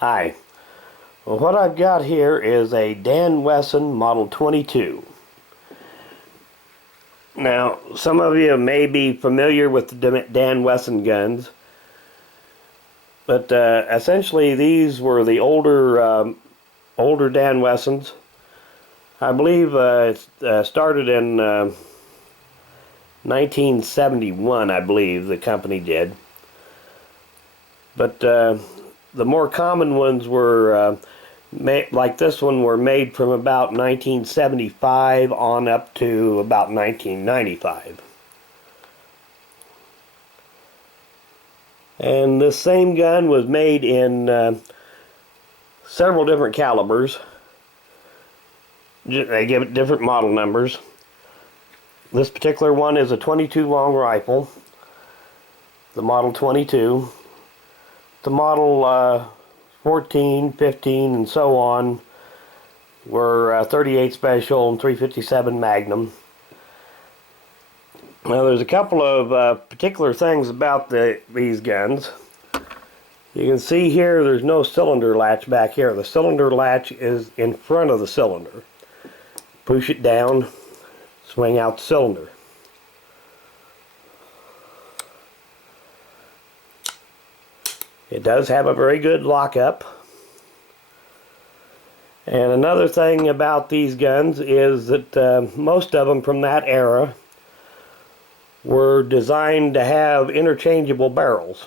Hi. Well, what I've got here is a Dan Wesson Model 22. Now, some of you may be familiar with the Dan Wesson guns, but essentially these were the older Dan Wessons. I believe it started in 1971, I believe the company did. But the more common ones were, like this one, were made from about 1975 on up to about 1995. And this same gun was made in several different calibers. They give it different model numbers. This particular one is a 22 long rifle, the Model 22. The Model 14, 15, and so on were 38 Special and 357 Magnum. Now there's a couple of particular things about these guns. You can see here there's no cylinder latch back here. The cylinder latch is in front of the cylinder. Push it down, swing out the cylinder. It does have a very good lockup. And another thing about these guns is that most of them from that era were designed to have interchangeable barrels.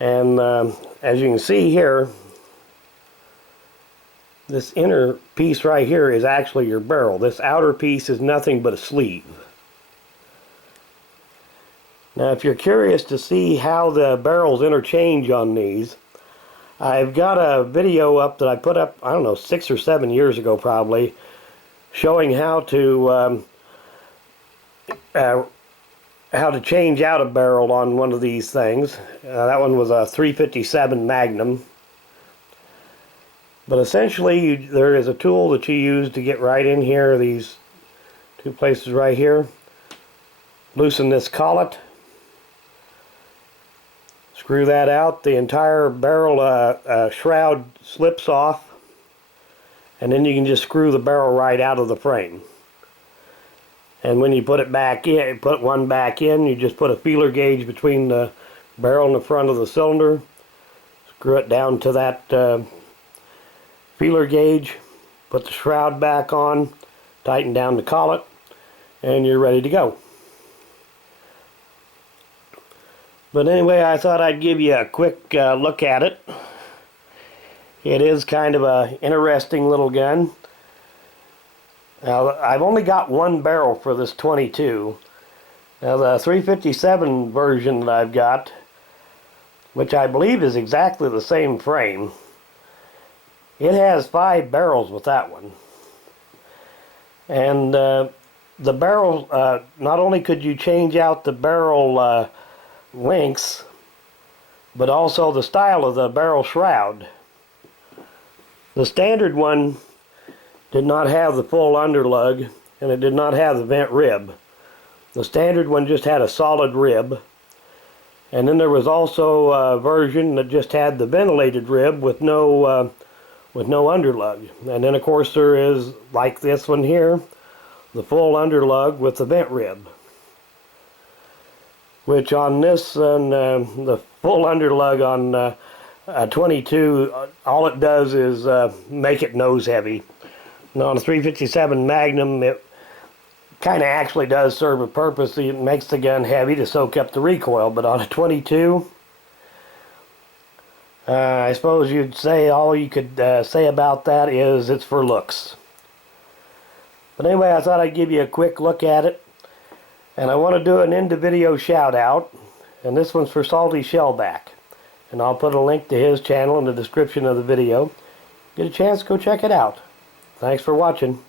And as you can see here, this inner piece right here is actually your barrel. This outer piece is nothing but a sleeve. Now, if you're curious to see how the barrels interchange on these, I've got a video up that I put up, I don't know, 6 or 7 years ago probably, showing how to change out a barrel on one of these things. That one was a 357 Magnum. But essentially, there is a tool that you use to get right in here, these two places right here. Loosen this collet. Screw that out. The entire barrel shroud slips off, and then you can just screw the barrel right out of the frame. And when you put it back in, put one back in, you just put a feeler gauge between the barrel and the front of the cylinder. Screw it down to that feeler gauge. Put the shroud back on, tighten down the collet, and you're ready to go. But anyway, I thought I'd give you a quick look at it. It is kind of an interesting little gun. Now, I've only got one barrel for this 22. Now, the 357 version that I've got, which I believe is exactly the same frame, it has 5 barrels with that one. And the barrel, not only could you change out the barrel lengths, but also the style of the barrel shroud. The standard one did not have the full underlug, and it did not have the vent rib. The standard one just had a solid rib, and then there was also a version that just had the ventilated rib with no underlug. And then of course there is, like this one here, the full underlug with the vent rib. Which on this, the full underlug on a 22, all it does is make it nose heavy. Now on a 357 Magnum, it kind of actually does serve a purpose. It makes the gun heavy to soak up the recoil, but on a 22, I suppose you'd say all you could say about that is it's for looks. But anyway, I thought I'd give you a quick look at it. And I want to do an end of video shout out, and this one's for Salty Shellback. And I'll put a link to his channel in the description of the video. Get a chance, go check it out. Thanks for watching.